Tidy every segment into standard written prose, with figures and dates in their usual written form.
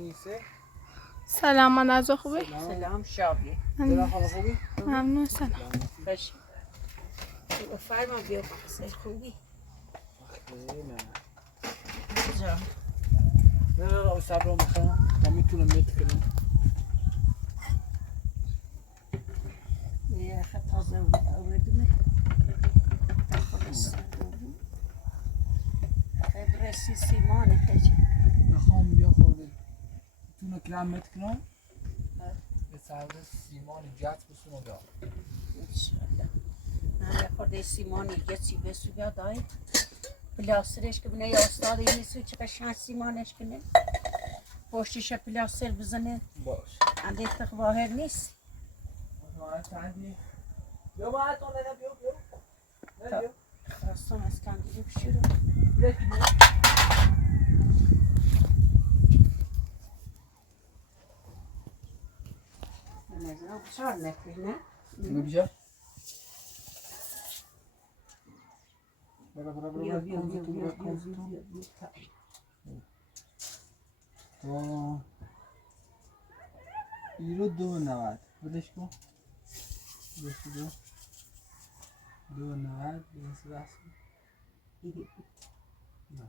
نیسته؟ سلام من از خوبی؟ سلام شابی. حال خوبی؟ ممنون سلام. خوش. فرما بیا بسه خوبی. خیلی. جان. نه صبر میخوام. من میتونم کنم. یه خطازه آوردم. خبرسی سیمان خیلی. میخوام بیا خورده. میتونه کرم مت کنم. به صبر سیمان جت بسونم بیا. نه خورده سیمانی گسی بسو بیا دای. پلاسترش که بینه یا استاد این نیست چه قشنگ سیمانش کنه. پشتش پلاستر بزنه. باش. اندی تخواهر نیست. ما تندی. بیا باید تو نه بیا. بیا. خواستم از کندی بشورم. نمیدونم چهار متری نه؟ بیا. بیا. ایرو 2.90 بدش کن. بسیار 2.90 بسیار است. نه.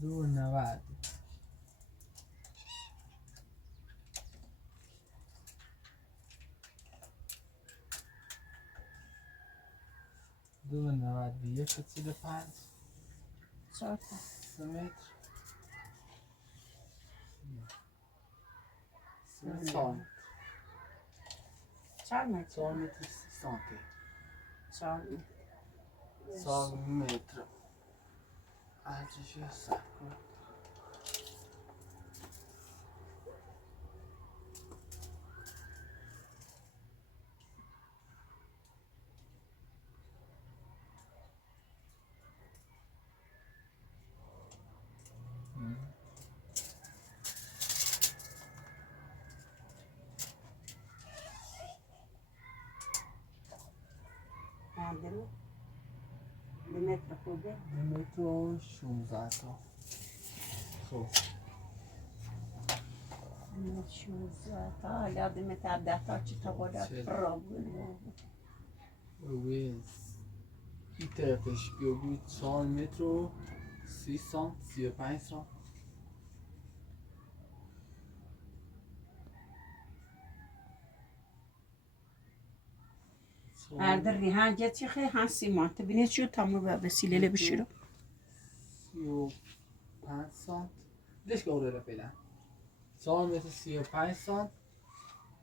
2.90 2.90 بیه شد 5 4 متر. 4 متر 4 متر 30 سانتی 4 متر ارزش سر کن. متر خوبه؟ 2 متر و 16 تا. خب 16 تا حالا 2 متر 10 تا چی تا باید را بود ویز این طرفش بگوید 4 متر و 30 سانت 35 سانت. هر ریحان جتی خیلی هستی ما تبینید شو تامو به وسیله بشیرم 35 سانت ليش قولي له فعلا 4 متر 35 سانت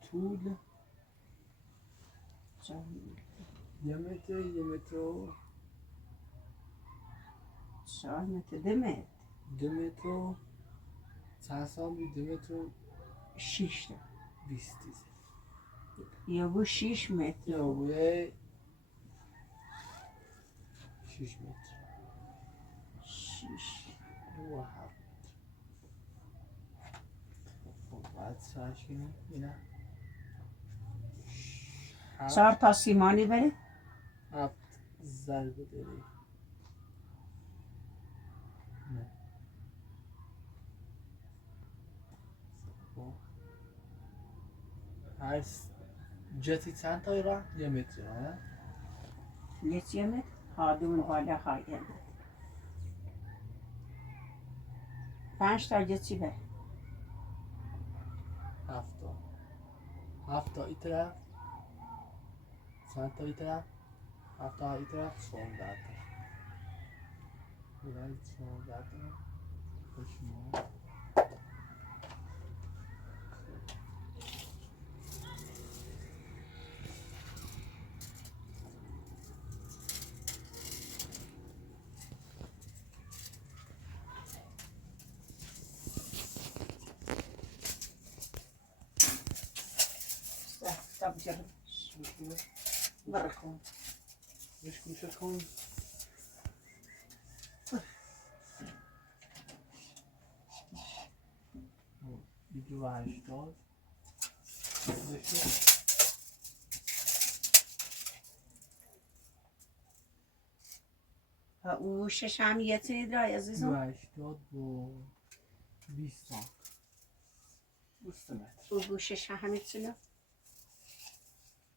طول 1 متر 1 متر و 4 متر 2 متر 2 متر و چند سانتی 2 متر و 6 تا 20 یا بو 6 متر یا بو 6 متر 6 و 7 بعد سرش کنیم اینه 4 تا سیمانی بره 7 ضربه داری نه هر جتی چند تایی را؟ 1 متر ها؟ یه متر هادون بالا های 5 تا جتی بره 7 تا 7 تا این طرف چند تا این طرف 7 تا این طرف 14 تا بودن 14 تا خوشما برکن مشکوشت کن بیدو و 80 او شش همیتی درای عزیزم 80 با 20 سانت 3 متر او شش همیتی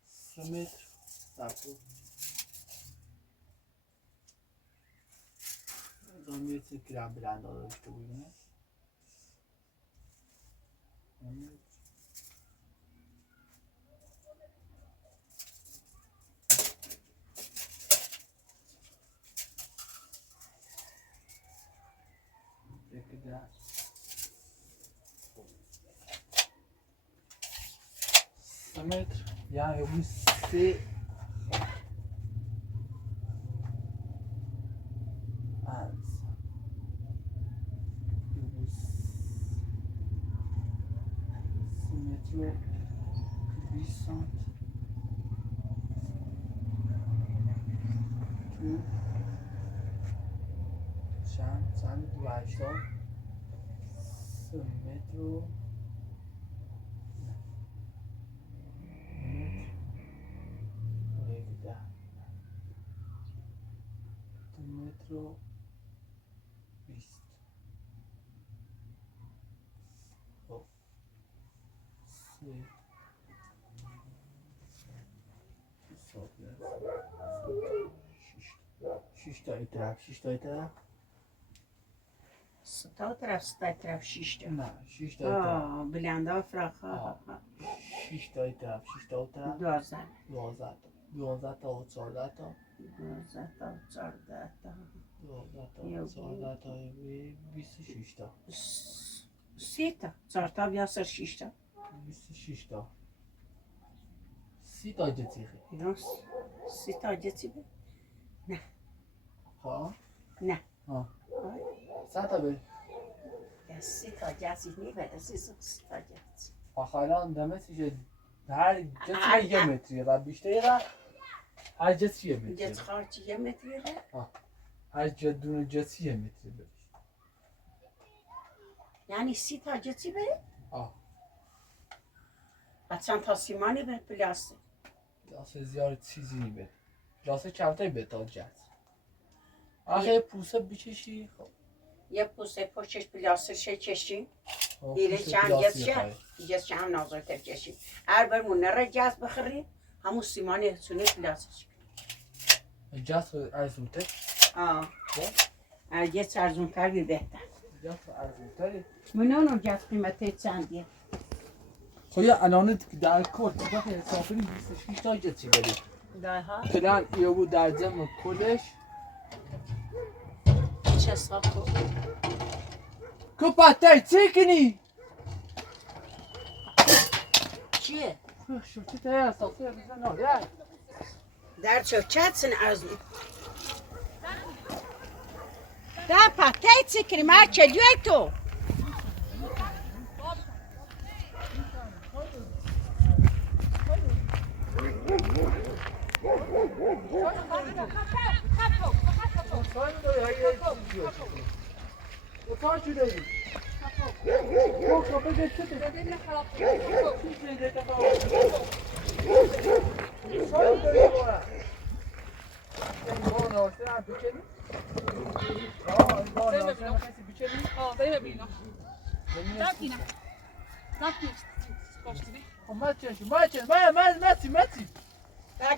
3 متر سبتو زمیتی گرم بلند داشته بودیم متر yani bu si az bu si metro 20 سانت تو چند 80 3 متر متر 20 خب 6 تا این طرف 6 تا این طرف 6 طرف 6 تا نه 6 تا این طرف بلنده فراخ 6 تا این طرف 6 تا اون طرف 12 تا و 14 تا 12 تا 14 تا 12 تا و 14 تا 26 تا 3 تا 4 تا بیا سر 6 تا 26 تا 30 تا جتیخی 30 تا جتی به نه ها نه ها 100 تا به 30 تا جتی نیبه 30 تا جتی آخه الان دمتیشه هر جتی یه متریه و بیشتری هر جتی یه متریه جت خارجی یه متریه هر جدون جتی یه متریه بریش یعنی 30 تا جتی به و چند تا سیمانی به پلاسه پلاسه زیاد چیزی نیبه پلاسه کمتری به تا جت آخه پوسه بچشی خب یه پوسه پشتش پلاسه شه کشیم خب، دیره پوسه چند پلاسی جت می‌خوای. جت چند نازکتر کشیم هر برمون نره جت بخوریم همون سیمانی سونه پلاسه جت ارزونتر جت ارزونتر بی بهتر جت ارزونتری منو جت قیمته چندیه خب یه الان در کل که حساب کنیم 26 تا جتی بریم دایها کلان ایو بود در جمع کلش چه حساب کن کپاتای چی کنی؟ چیه؟ شوچه تایی اساسی بزن نادر در چه چتسن ارزون در پتای چی کنی مر چلیوی تو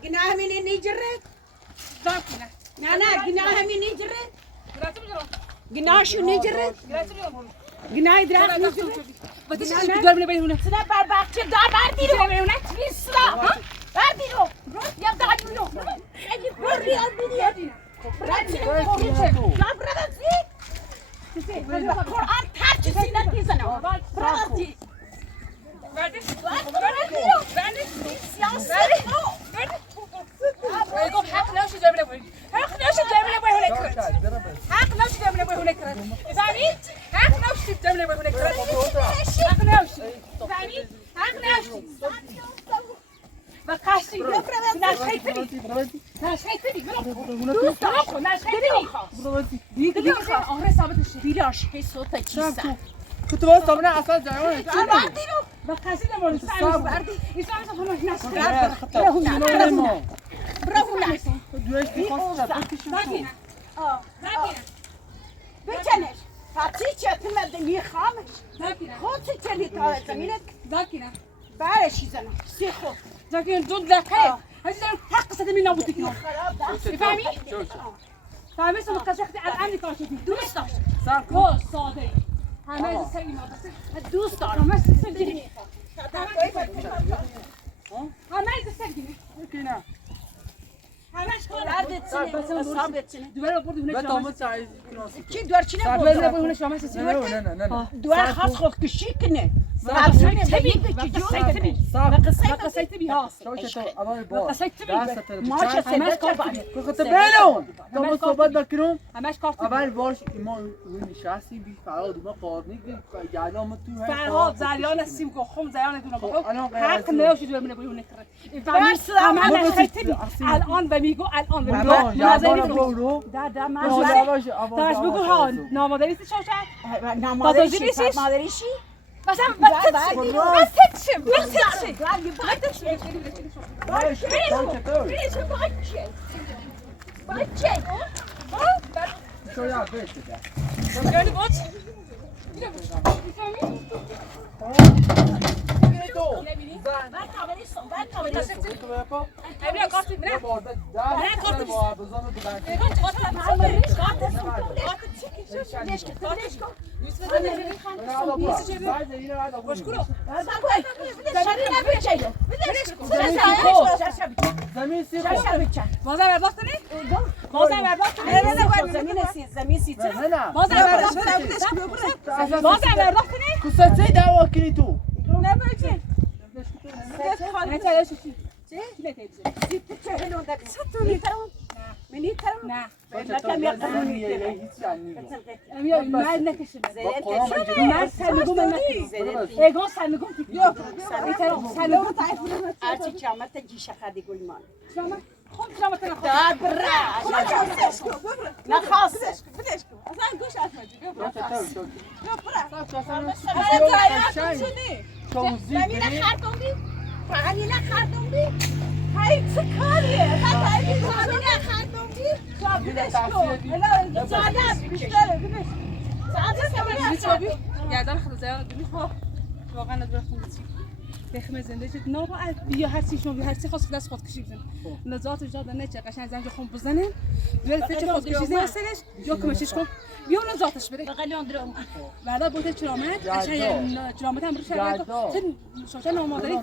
گناه همین نیجره نه گناه همین نیجره گناهشو نیجره گناه درخت نیجره باتش دار منو بهونه سنا بچه دار بردی رو بهونه چیست بردی رو یا دادی رو اگه بردی آدی برادی یا برادی قرآن ترچ سینه دیزنه برادی بردی بردی سیاست گفت حق نشه دار منو بهونه حق نشه دار منو بهونه کرد حق نشه دار منو بهونه کرد زنید حق نشه دار منو بهونه کرد حق نشه زنید حق نشه و کاشی نشهید دوست داشت نشهید دیگه آخر ثابت شد بیلاش حسوت چیست تو باز تامنه اصلا جایونه بردی رو و کاشی نمونی سال بردی ایسان همش نشد برهونه دوش بیخواست بکنش حتی چطور میخوامش خودت چلی تا زمینت برشی زنم سی خود زاكين ضد لقاء هذا حق سدمي نابوتك نو فهمي فهمي سو مكاشختي الان كاشتي دوست داشت صار صادق همه سليمه بس دوست دارم همه سليمه همه سليمه كنا همش کار دردت ثابت دوباره برد هونه بتامل شما سعی چی دورچینه دوباره برد هونه شما نه دوار خاص خود کشی کنه قصيت بها شوشة أول بار قصيت بها ماشي سبت كنت بينهم كم صحبت بكرم همش کارت اول بارش ما نشستیم بی فرهاد ما قارنی گردن ما تو فرهاد زریان سیم کو خم زریان دونه بگو الان حق نمیشه دو منو بگو نکرد بس همه خیلی الان و میگو الان و میگو نظری برو دادا داش بگو ها نامادری چی شد مادریشی مثلا بس شویا بشه Gördün mü? كسرتي دعوة كريتو خب شما تنها داد براش نخواستش اصلا گوش اتماجی زمین خردم بی زمین خردم بی های چه کاریه زمین خردم بی بیدش کن ساده بیشتره بیدش ساده گردن خود زیان ببین خب واقعا نداره خون بخمه زنده شد نابا بیا هر چی شما بیا هر چی خواست دست خود کشی بزن نزات جاده نه چه قشنگ زنج خون بزنن بیاد فچ خود کشی زنش یا کمشش کن بیا اون ذاتش بده بغلی اون درام بعدا بود چرامت قشنگ چرامت هم روش کرد شوشا نامادری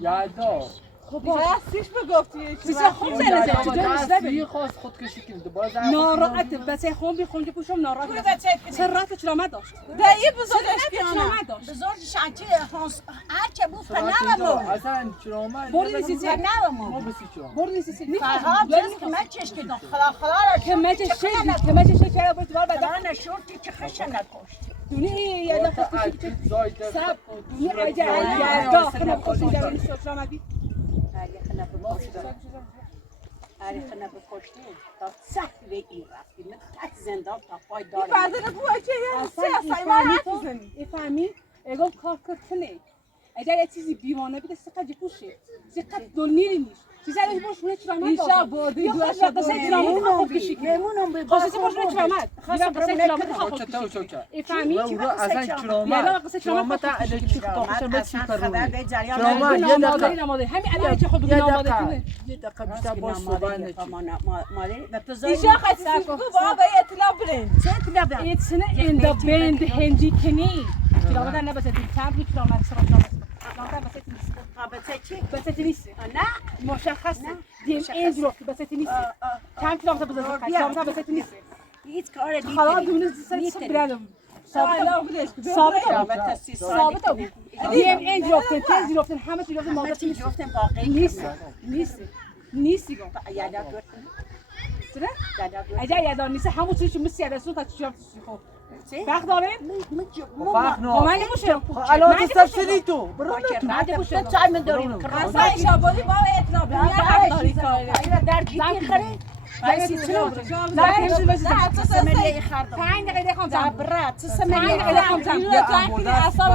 یادا خب راستش بگفتی چیزا خوب زنده خواست خودکشی کرد باز ناراحت بچه خون بی خونج پوشم ناراحت چه رفت چرامت داشت دایی بزرگش چرامت داشت بزرگ شانچه هاس هرچه بود پناه اصلا چرامت بردی سیسی ما بسی چرامت بردی سیسی فرهاد جز که من چش کردم خلا را که من چش کرد بود دوباره بعد دارن شورتی که خشن نکشت دونی یه دفعه سب دونی اجا خنا خوشی دارن شرامتی خنا بکشتی تا سخت به این رفتی من تک زندان تا پای دارم فردا بو اجا فهمی اگه کار کنه اگر یه چیزی بیوانه بیده سقط جپوشه سقط دونی نیست چیزی رو باشه چرامت اینجا بودی دو تا چرامت خوب کشی میمونم به خاصه باشه چرامت خاصه باشه چرامت خوب کشی فهمی اصلا چرامت اگه چی خطاش بچی پرونی چرامت یه نامادری همین الان چه خود نامادری یه دقیقه بیشتر باش صحبت نکنی مادری و تو اینجا خاصی بابا اطلاع برین چه اطلاع برین It's in the band هندی کنی چرامت نه بس تیم چرامت بس نیست نه مشخصه دیم اینجا بس نیست چند کیلومتر بس نیست هیچ کاری نیست خلاص دونه سر برادم ثابت دیم اینجا تنز گفتن همه چی گفتن مادر گفتن باقی نیست یادت چرا اجا یادم نیست همون چیزی که مسیار رسول تا چی خب وقت دارین؟ وقت نه من نمیشم الان تو سبسیدی تو برو تو چای من داریم راستای شابالی با اطلاع به حق داری در جیتی خری بایستی چرا پنج دقیقه خواهم برات پنج دقیقه خواهم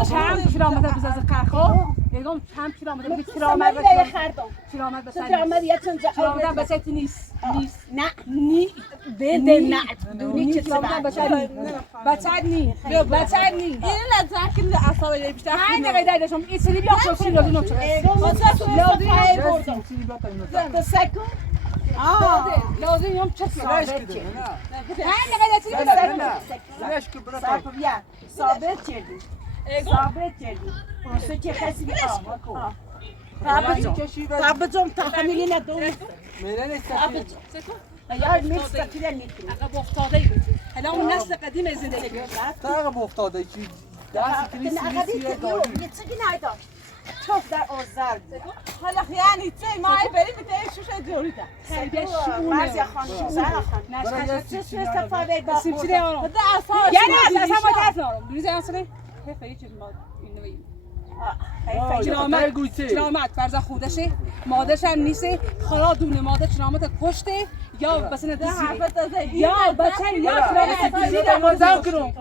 چند کیلومتر بزنز خرخو بگم چند کیلو آمده بگی چرا چرا آمد آمدی خردم چرا آمد چرا بسد آمدی یه چند چرا آمد بسد نیست نه نی بده نه دونی چه چرا آمد بسد بسد نی بسد نی این لذت که اعصاب یه بیشتر هاي نقدر داشتم این سری بیا خوش کنیم لازم نمیشه تو سکو لازم هم چه ثابت هاي نقدر چیزی ثابت کردی ثابت کردی اونسو که کسی بی تابجم تا خمیلی ندوم یا مستقیل نیتی عقب افتاده ای بود حالا اون نسل قدیم زندگی عقب افتاده چی دست کلیسی نیسیه داری یه چیزی نداشت توف در آزار حالا یعنی چه ما بریم به شوشه جوریده تربیه مرزی خانم زهرا خانم چه سو استفاده بسیم چی دیارم ده اصلا یعنی اصلا ما درس نارم بریز اصلا حیفه یه چیز ما اینو جنامت فرض خودشه مادرش هم نیسته خلا دونه مادر جنامت کشته یا مثلا یا بچه یا جنامت دیزیده مازم کنم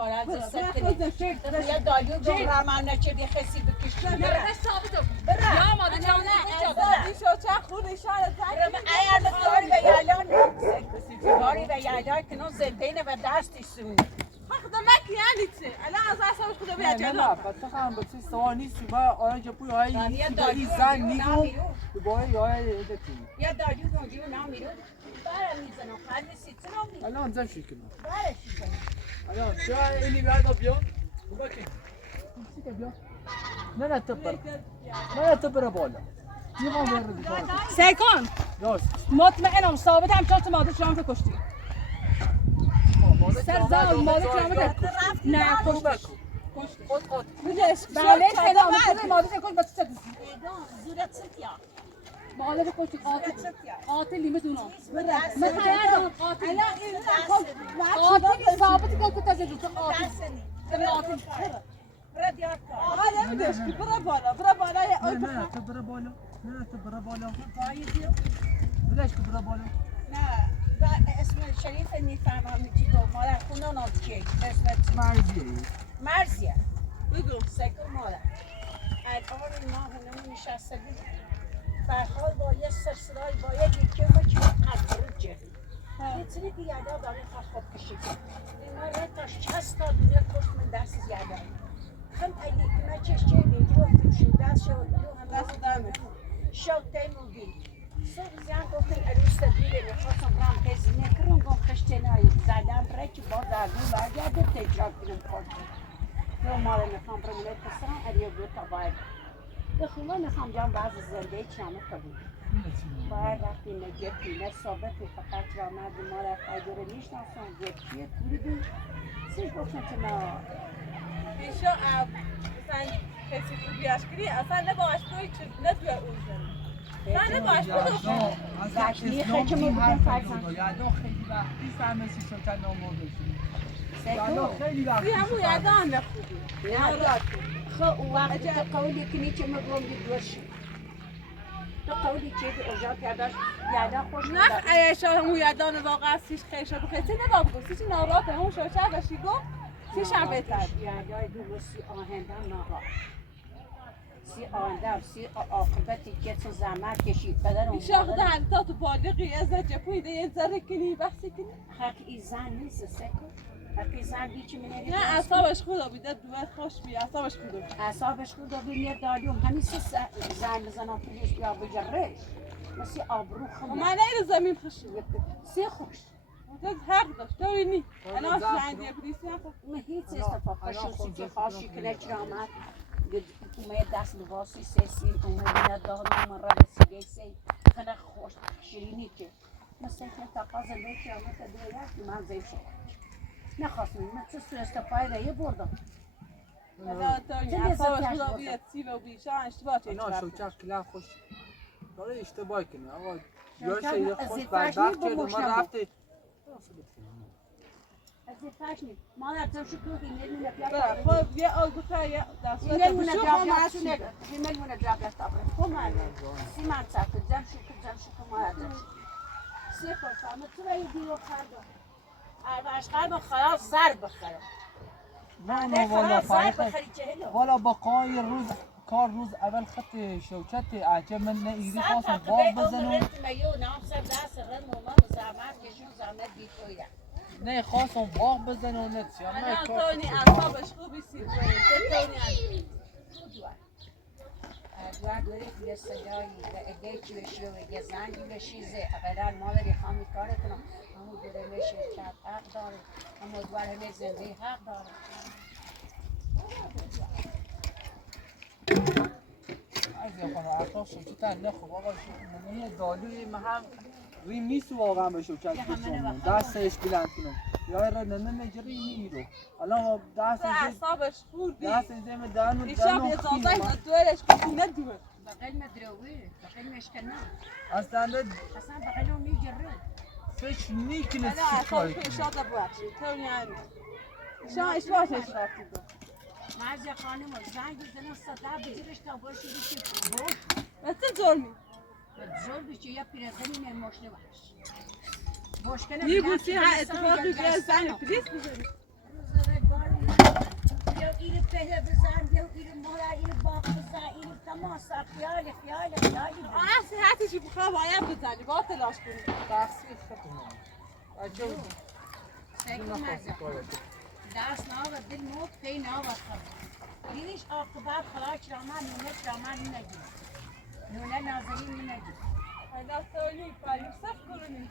یا دالیو گفت من نچدی خسی بکشم یا مادر جنامت شو چه خود اشاره اگر داری به یالان داری به یالان کنون زندینه و دستی سونی خدا مکی یعنی چه الان از اصابش خدا بیا نه نه فتح هم بچه سوا نیستی با آنجا پوی های این زن نیگو باید یای ادتی یا دالیو گونجیو نامیرو برای میزنم خرمی سیتنو می الان زن شکنم برای شکنم الان چرا اینی بیاد بیا بکی بیا نه تو بر نه تو بر بالا یه ما بر سیکن مطمئنم ثابت هم چون تو مادر جنامت کشتی سر زال مادر جنامت نه کشتی بله خیلی آمده مادر کشت با چه چیزی زورت سکیا مادر کشت قاتل لیمه دونم من قاتل ثابت کن که تازه دوتا قاتل برا دیار کن آقا نمیدهش که برو بالا یه آی نه تو برو بالا نه تو برو بالا بلش که برو بالا نه اسم شریف نیفهمم چی گفت مادر خونه نازکیه اسمت مرزیه بگو سکو مادر الان ما هنمون نشسته بود برحال با یه سرسرای با یه دیگه ما که قطره جدید یه چیزی که یادا داره خواب کشید این ما رتاش چست تا دونه کشت من دست یادا هم ایلی که من چشچه بیجو فروشو دست شد دست دمه شو تیموگی صبح زیان گفتن عروس دیره میخواستم رام هزینه کرم گفت خشته نایی زدم برای با زدون برگرده تجراب کنم کردم رو مال میخوام برم لیت کسرم علیه بود تا باید بخونه میخوام جام بعض زنده چامه کبود باید رفتی نگه نه ثابت فقط را مردی ما را خیدره میشناسم گفتیه کوردی سیش گفتن که نه ایشا مثلا کسی خوبیش کری اصلا نباش توی چیز ندوه اون زن نه نباش بگو زکنی خیلی بودن فرزن یادو خیلی وقتی فهمه سی شکل ناموردشی سکو خیلی وقتی بی همون یادان نخودی نه خو اون وقت تو قولی کنی که مگم بیدوشی تو قولی که به اجاب کرداش یادا خوش نه ایشا همون یادان واقعا سیش خیشا بخیصه نبا بگو سیش ناراته همون شوچه داشتی گو سیش هم بهتر یادای دو سی آهندم ناها سی آهندم سی عاقبتی که تو زحمت کشید بدن اون ایشا خدا حالتا تو بالغی از جپوی ده یه ذره کنی بحثی کنی حق ای زن نیست سکو حق ای زن بیچی منری نه اعصابش خودا بیده دوست خوش بی اعصابش خودا اعصابش خود و بینیر داریم همین زن بزنم پولیش بیا بجرش مثل آبرو و خمه من این زمین خوشی سی خوش تو حق داشت تو اینی انا زندی پلیسی هم من هیچ استفاق خشوصی که خاشی که نچرامد اومه دست لباسی سیسی اومه نداره من را رسیده سی خیلی خوش شیرینی که مثل که تقاضا زنده آمد دویه من زیم شد نخواستم من چه سو استفاده یه بردم انا تو این اعصابش خودا بیده سیب و بیشان اشتباه چه نه شوچه کلا خوش داره اشتباه کنه آقا یا شوچه شیء خوش بدبخت شده ما رفته از این فشنی ما نرسم شکل این نمونه بله بیا خب یه آلگوته یه دستوه این نمونه بشو بیا خب بیا مرسی شونه این نمونه بیا بیا تابره خب من سی من سفت جمع شکل ما نرسم سی خود فهمه تو باید دیو خردم اربعش خرم خلاص زر بخرم نه والا فایده والا بقای روز کار روز اول خط شوکت عجب من نه ایری خواستم باغ بزنم نه خواستم باغ بزنم نه چی نه تونی اعصابش خوبی تونی دوار دارید یه صدایی اگه چی بشی و یه زنگی بشیزه اقلا مادری خوامی کار کنم همون دوره میشه کرد حق داره همون دوار همه زنده حق داره از یا خانه اطراف شوکت نه خب آقا من دالوی هم روی میسو واقعا به شوکت بشم دستش بلند کنم یا را نه مجری میرو الان دستش اعصابش خوردی دستش زم دانو ایشاب یه زازه دورش کشونه دور بقیل مدروه بقیل مشکنه اصلا اصلا بقیل رو میجره فکر میکنه حالا اعصابش ایشاب ببخشید تونی همین ایشان اشباهش رفتی دو مرزی خانم زنگ بزنم صدا بگیرش تا باشی بشی بوش بسته ظلمی زور بشی یا پیرزنی نماشنه باش باشکنه میگوسی ها اتفاقی بیاد زن پلیس بزنی یا ایره پهله بزن یا ایره مورا ایره باق بزن ایره تماسا خیال آه صحتشی بخواه باید بزنی با تلاش کنی تقصیر خودمون عجب سیکو مرزی دست ناوه دل موت پی ناوه خب اینیش عاقبت خلاش رامان نونش رامان نگی نونه نازنین نگی حالا تونی یوسف کنونی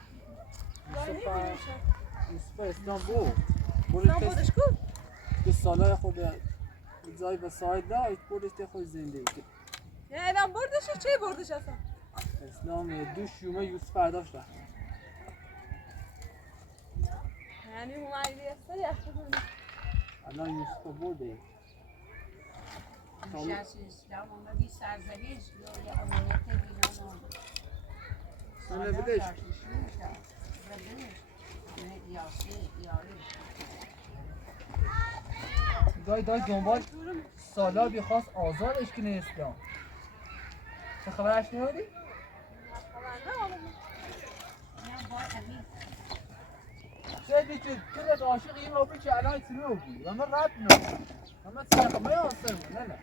یوسف استانبول بودش کو؟ که سالای خود جای وسایل داشت بودش ته خود زندگی کرد یه الان بردش چه بردش اصلا؟ اسلام دو شومه یوسف برداشت رفت یعنی همایلی است یا خودمون الان یوسف برده میشه از اسلام اومدی سرزنیش یا امانت بینانان من بدش دای دنبال سالا بیخواست آزادش کنه اسلام چه خبرش نمیدی؟ شاید بیچه تلت عاشق این مابی که الان سنو بگی و من رد نمید همه سیقمه آسرمون نه نه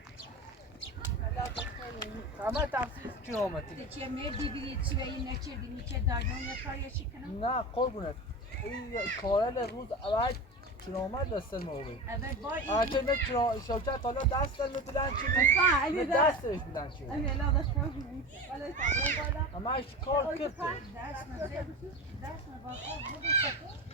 همه تفسیر چی آمده چه مردی بیدید چی به این نکردی میچه دادن یا کاریشی کنم؟ نه قربونت این کارل روز اول چرامت دستر موقعی اول باید آنچه نه شوکت حالا دستر می بلند چی نه دسترش بلند چی امی الان دست کار بود ولی تمام بالا همه کار کرده دست نباید بودو سکر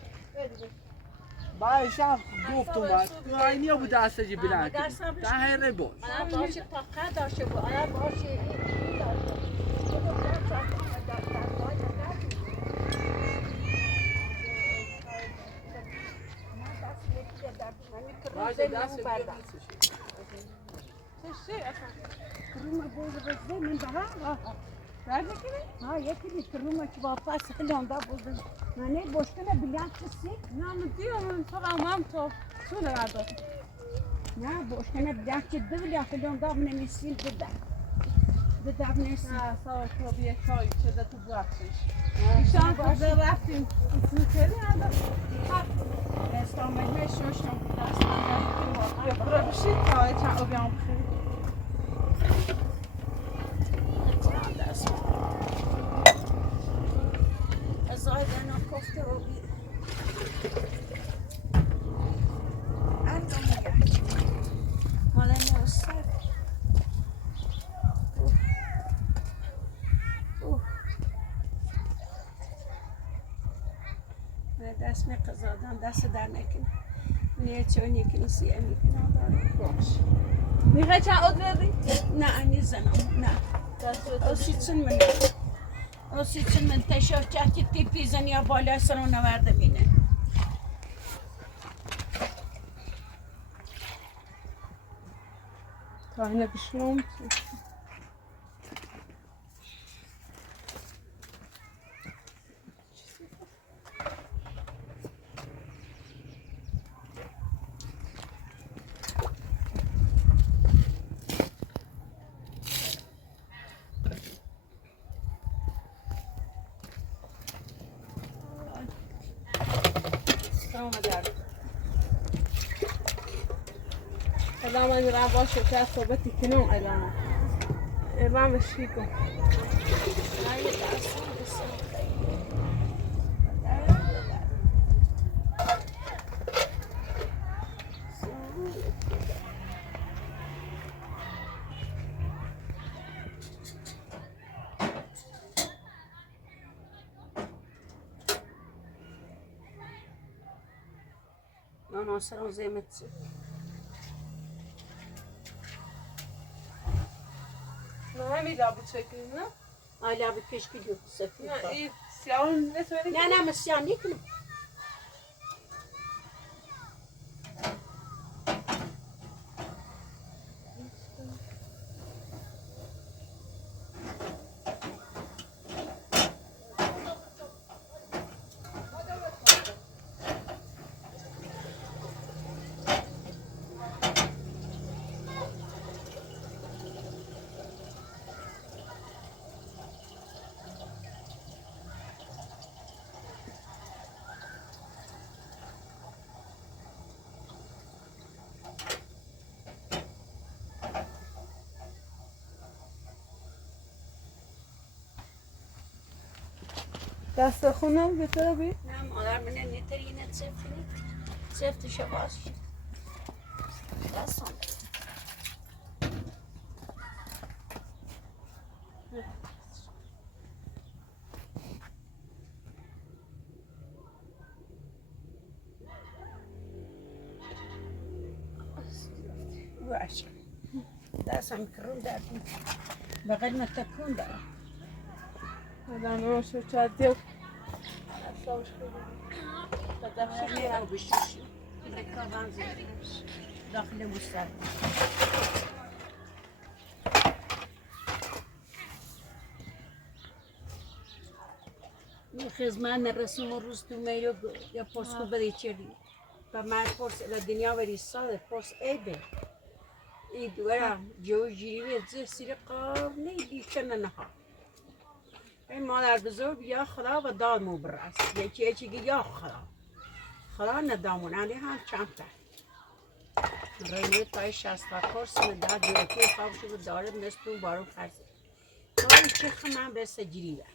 باید شب گفتم باید تو اینیا بود دستش بلند کنی تحیره باش آره باشه طاقت داشته بود آره باشه این داشته بودو باشه دست چه اصلا کروم بوز بزده من بها درد میکنه؟ ها یکی نیست کروم که واپس خلانده بوزده منه بشکنه بلیان کسی نه من دیدم تو قمام تو چونه بردار نه بشکنه بلیان که دو بلیان خلانده من نمیسیم بده بده نیستیم نه سوار تو بیه چای چه تو بخشش ایشان کجا رفتیم سوکری ندار استامل شوشتم دست یا برو بشید تا چند او بیام بخیر ازای دنا کفته رو بی انتو میگه مالا نوستر دست می قضادم دست در نکن نیه چون یکی سی امی کنم داره باش میخوای چند او بردی؟ نه انی زنم نه اوسیچن من اوسیچن من تشاف چهتی تیپی زن یا بالا سرو نورده بینه تا اینه بشوم الان من میرم با شوکت صحبتی کنم الان مشکی کن Non, sarò zemeci. نه همین لابو چکیم نه؟ آلی آبی کشکی دیو سفید. نه این سیاهون نتونی؟ نه مسیح نیکنم. دست خونم بهتره بی؟ نه مادر منه نیتری نه سفتی. سفتی شباز. دستم. باش. دستم کرون دارم. بغل ما تکون دارم. الان اون شوکت دیو اصلاش داخل بشوشی. نکردم زیادش. داخل مستر. خدمت رسوم روز تو میو یا پرس کو بدی چی و من پرس ل دنیا وری سال پرس ایده ای دورم جو جیری به زیر قاب نیدی کنه ها این مادر بزرگ یا خدا و داد مو برس یکی یا خدا ندامون علی هم چند تا رنگی پای شسته کورس نداد جوکی خواب شد داره مثل بارو خرج کاری چه خمن به سجریه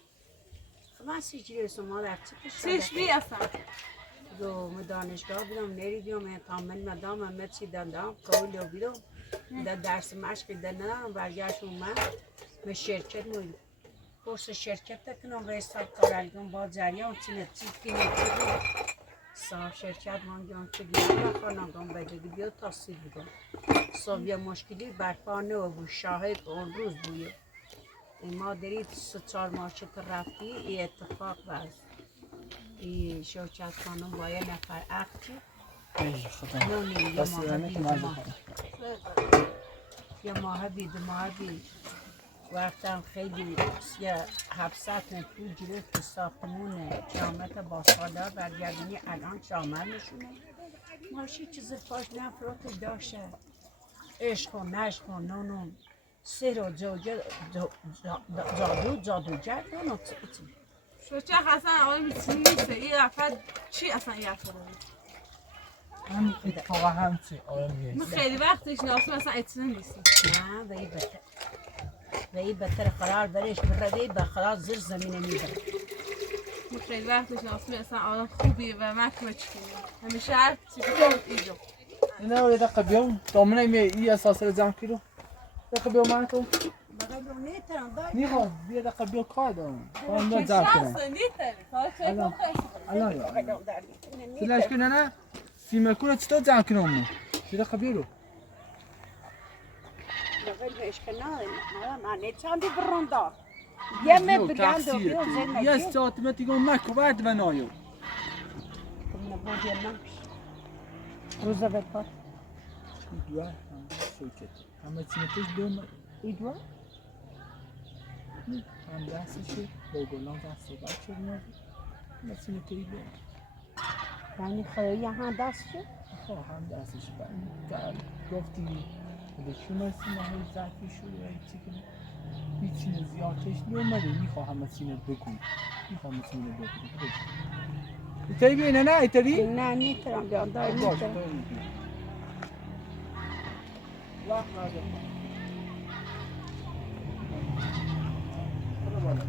خمن سجریه سوما در چیش بی اصلا دو دانشگاه بودم نریدم تامل مدام مچی دادم کلی بیرم در درس مشق دادم برگشت اومد به شرکت موی کورس شرکت تکنم و حساب کارالگون با جریان چینه چیزی صاحب شرکت من جان چه دیگه خانم بدگی بیا تاثیر بگم صاحب مشکلی برپا نه و شاهد اون روز بوده ما درید 3-4 ماه که رفتی این اتفاق باز این شوکت خانم با یه نفر عقد ای خدا یه ماه بید وقتم خیلی یه 700 پول گرفت ساختمون جامعه باسادار برگردونی الان جامعه نشونه ماشی چیز پاش نفراتش داشته عشق و نشق و نونو سر و جادوگر نونو شوچه اصلا آقای میتونی نیسته این رفت چی اصلا این رفت هم اتفاقا هم چی من خیلی وقتش ناسم اصلا اطلاع نیستی نه به این بطر قرار برش برده به خلاص زیر زمینه میبره من خیلی وقتش ناسم اصلا آدم خوبیه و مکمه چکنیم همیشه هر چی بکنم ایجا نه ولی دقیقه بیام دامنه ای اساس رو جمع کرو دقیقه بیام من تو بقیه نیترم داری نیخواد بیا دقیقه بیام کار دارم کارم چه جمع کنم شانسه نیتری کار چه الان سلاش کنه نه سیمه کورو چطور جمع کنم بیا دقیقه بیارو بقیه بهش کناره من نیترم دی بروندا یه مبرگند و بیو زن یه ساعت میگم مکو بعد و نایو کنه بودی نمش روزا بکار ایدوا هم شوکت همه چیزش بیام ایدوا هم دستشه با گلان دست و بچه میاد همه چیزش بیام یعنی خیلی هم دستشه هم دستش بیام گفتی به شما سیمه ضعفی شده یا چی کنه هیچ زیادش نمیده میخوام همه چیزو بگم میخوام همه چیزو بگم ایتری بینه نه ایتری نه نیترم بیان داری نیترم وقت ندارم. برو بالا.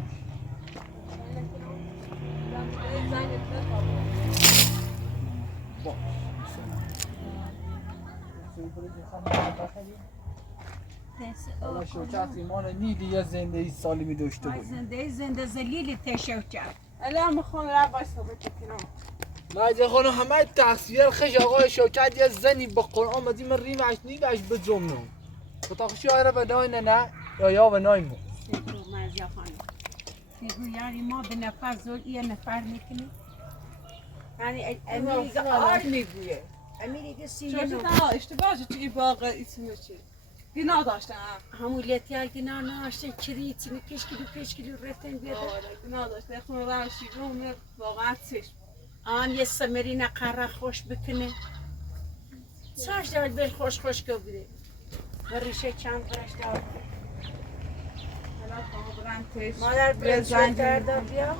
باش شوکت ایمان نیدی یه زندگی سالمی داشته بود. زنده زلیلی تشوکت. الان میخوام رب باش صحبت کنم. نایزه خانم همه تقصیر خش آقای شوکت یه زنی به قرآن مزی من ریمش نیدش به جمنون بطاقشی آیره به نای نه یا به نای مو سیدو مرزیا خانم سیدو یعنی ما به نفر زور یه نفر میکنیم یعنی امیری آر میگویه امیری که سیگه چون تا اشتباه تو این باغ ایتونه چی گناه داشتن همولیتی ها گناه ناشته چری ایتونه کش کلو رفتن بیده گناه داشتن خونه رمشی روم واقعا چشم آن یه سمرین قره خوش بکنه ساش دارد بل خوش که بوده و ریشه چند برش دارد الان خواهم برم تشم مادر بلشوه دارد بیا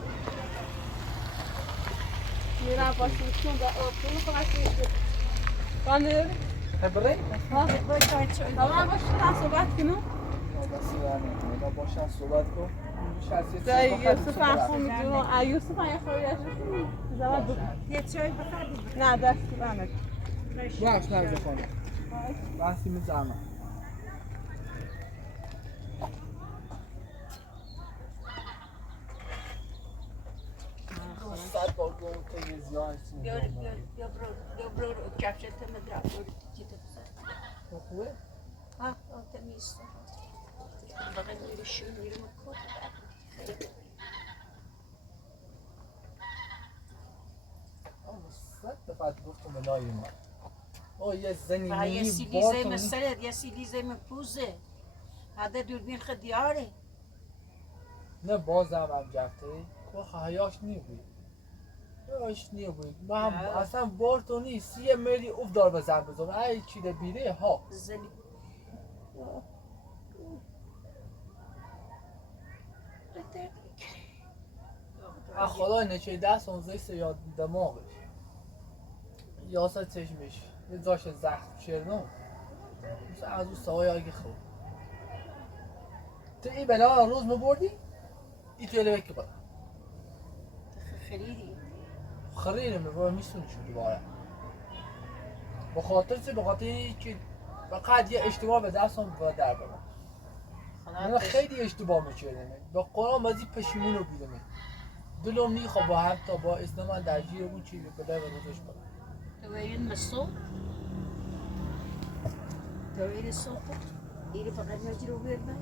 میرم باشم چون با آفرون خواهد میشه بانده برای؟ باید چای چای من باشم صحبت کنم باشن صحبت کن دایی یوسف هم میدونم یوسف هم یه خوریش یه چای بخوردیم نه دست برنک بخش نرزه خانم بحثی میزرمه صد بار گم تو یه زیان بیا برو کفشت مدرم برو جیده بزن خوبه؟ ها تمیز بقید میره شون میره مکود صد دفعه گفتم الهی من یه زنی و یه نی سیلیزه مثلت یه سیلیزه مپوزه هده دوربین خدیاره نه بازم هم جفته حیاش نیبوید من اصلا بار تو نیست یه ملی اف دار بزن بزن ای چی ده بیره ها زنی خدا نچه دست اون زیست یا دماغش یاسه چشمش یه زاش زخم شردم مثل از اون سوای آگه خوب تو این بلا روز مبردی؟ این توی لبکی بلا خریدی خریدم رو میسونی شد دوباره بخاطر که فقط یه اشتباه به دستم و در بلا من خیلی اشتباه میکردم با قرآن بازی پشیمون رو بیدم دلم میخواه با حتی با اسم من درگیر اون چی به بلای و روزش کنم تو این مسو تو این صبح ایری فقط مجی رو بیرمه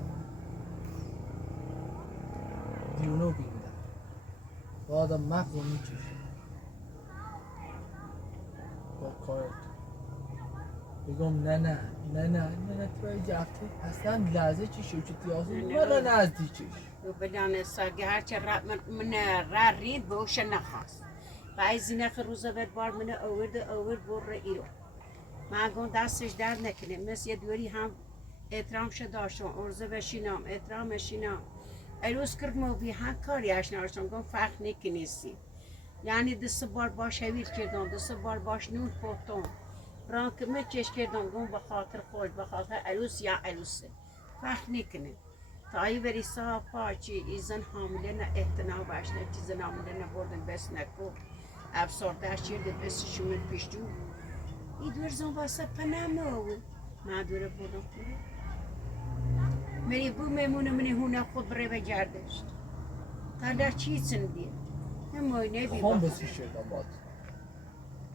دیونو بیدم با آدم مغز رو میکشه با کارت بگم نه تو ای جفته اصلا لحظه چی شد که تیازه مرا نزدیکش رو بدان ساگه هرچه من را رید به اوش نخواست و ای زینخ روزه بر بار من آورد بر ایرو من گون دستش درد نکنه مثل یه دوری هم احترام شد داشتم ارزه بشینم احترام بشینم ایروز کرد موبی ها کاری اشنارشم گون فخ نکنیستی یعنی دست بار باش هویر کردم دست بار باش نون پختم رانک مچش کردم گون به خاطر خود به خاطر عروس یا عروسه فخ نکنه تا ای بری صافا چی ایزن حامله نه احتنا باش نه چیز نامله نه بردن بس نکو افسردهش چیرده بس شومن پیشتو ای دور زن واسه پنامه او ما دوره بودم خوره منی بو میمونه منی هونه خود بره بگردش تا در چی سندی همای نبی خام بسی شدم باد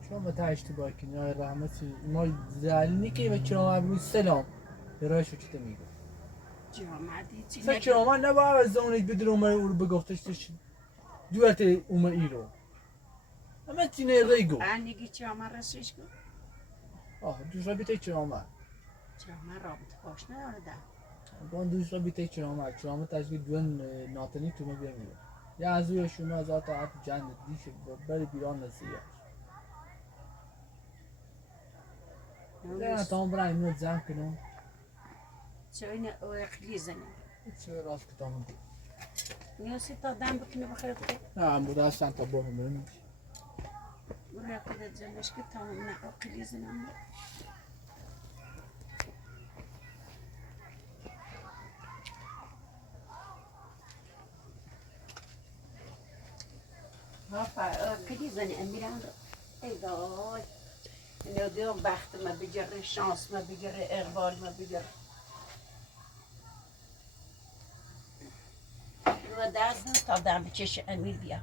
چون با تا اشتباه کنی آی رحمتی ما زلنی که به چرامت سلام برای شو چیته میگو جامعه چی سه چرامت نباید از زمانش بدر اومه او رو بگفتش توش دویت اومه ای رو همه چینه ریگو انگی جامعه رسیش کن دوش را بیته چرامت جامعه رابط باش نداره بان دوش را بیته چرامت تشکیل دوین ناتنی تو ما بیمیره یا از اوی شما از آتا عطی جند دیشه بری بیران نسیه نه تام برای اینو زن کنم چه اینه او اقلی زنی چه راست کتامون دی نیاسی تا دم بکنه بخیر بکنه نه هم بوده از چند تا با هم برمیش برای خودت زنش که تمام نه اقلی زنم کدی زنی امیران ای وای اینو دیدم بخت ما بگیره شانس ما بگیره اقبال ما بگیره و دست تا دم بچشه امیر بیا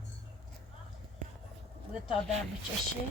و تا دم بچشه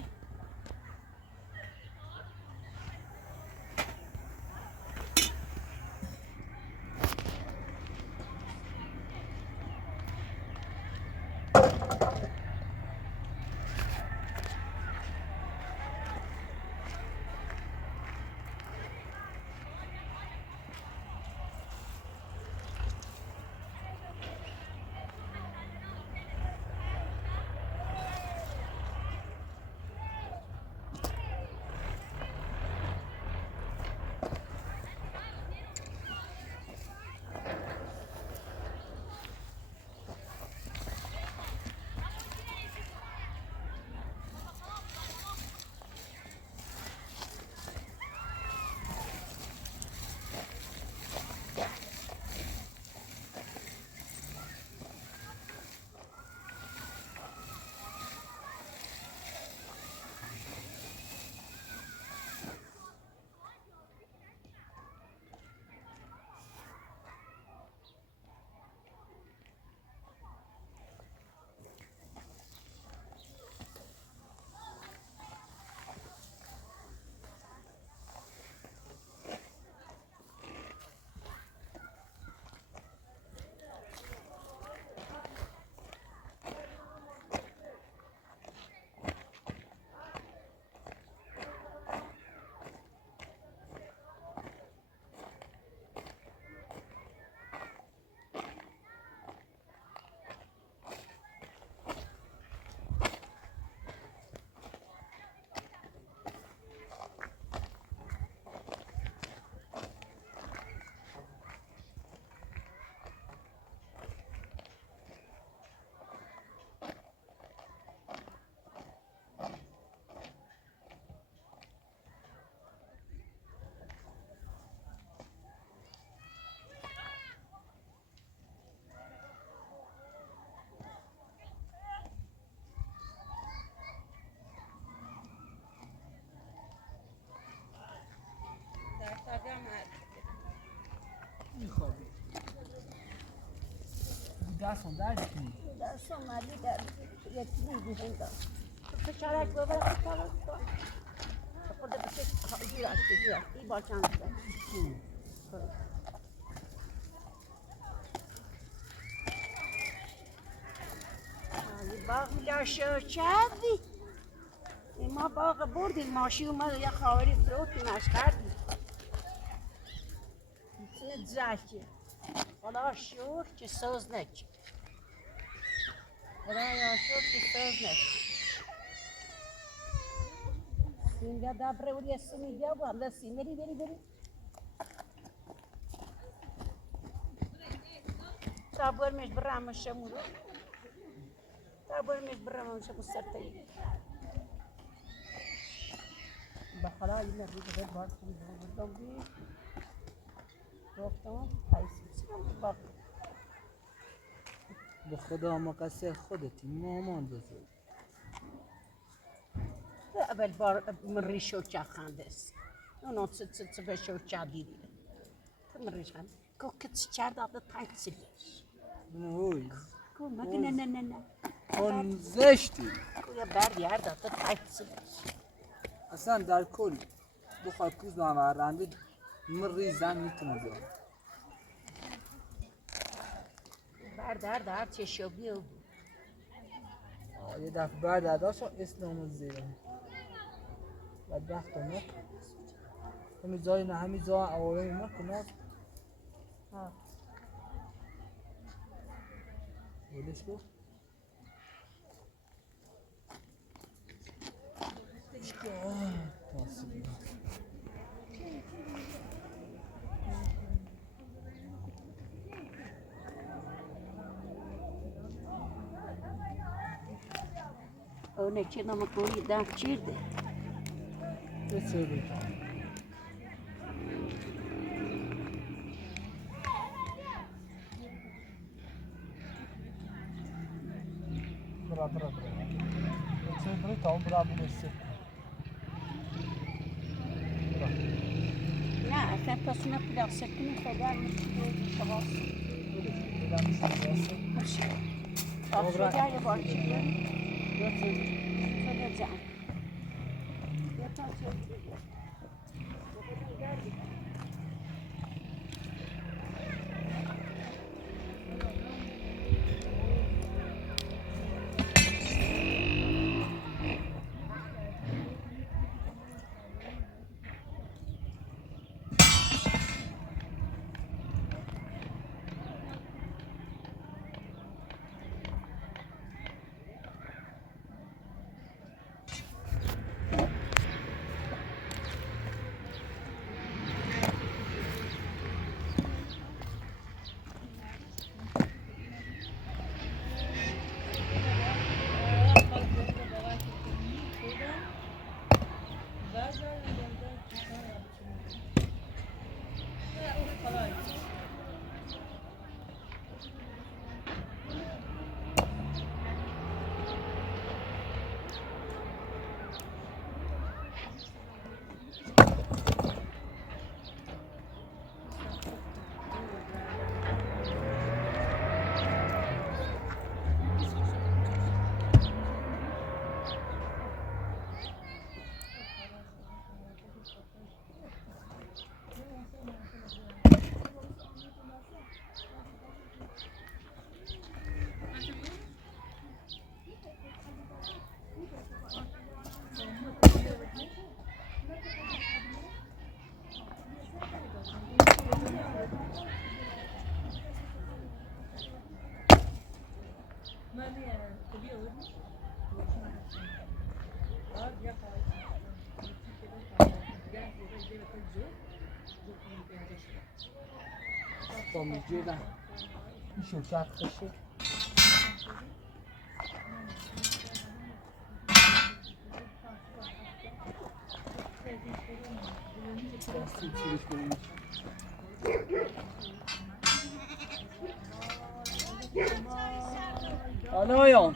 میخوابی دستم درد کنی دست اومدی در یکی میگوشن دار فشارک ببر فشارک کن خود بشه گیرش این با چند بزن باغ داشت چندی ما باغ بردیم ماشی اومد یه خواهری فروتیمش کردیم میتونه زکی خدا شور که سوز نک خدا شور که سوز نک سینگه دبره ولی سیمیگه و هم دستی بری تا برمش برامش شمورو تا برمش برامش شمو سرتایی بخلا این نفیده باید کنی بردم بی گفتم پیسی باقی به خدا مقصر خودتی مامان بزرگ اول بار من ریشو چه خنده است اونو چه به شو چه دیدی تو من ریش خنده که کتش چه داده تنگ سیلیش اوی که مگه نه اون زشتی که یه برد یه داده تنگ سیلیش اصلا در کل بخوای پوز نمارنده من ریزن میتونه دارم در چه شو بیو یه دفعه بعد اداشو اسلام زیره بدبخت ما همین جای نه همین جای اوایل ما کناس ها ولش کو اونه چه نمه کوری دم چیرده بسیاری برا برای تا اون برام میشه نه اصلا پس نپیدم سکنی خدا میشه شباس باشه تا شده یه بار چی شده جان یه تا چه با میجودن این شوکت خشه دستی چیرش کنیم آنایان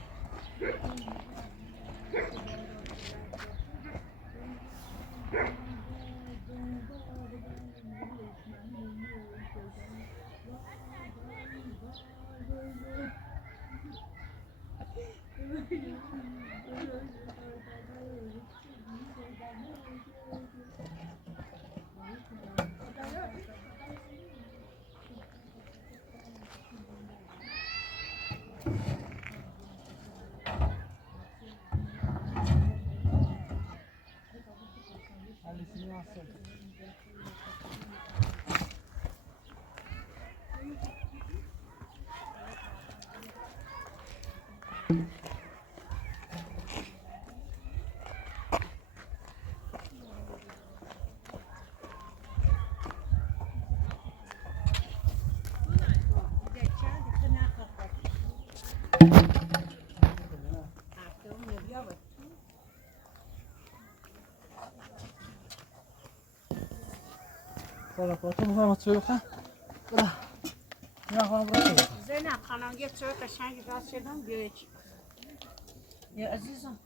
Para foto mu var çocuk ha? Bırak. Ya bana bırak. Zeynep kanal geç çocuk aşağı git şuradan göğe çık. Ya azizim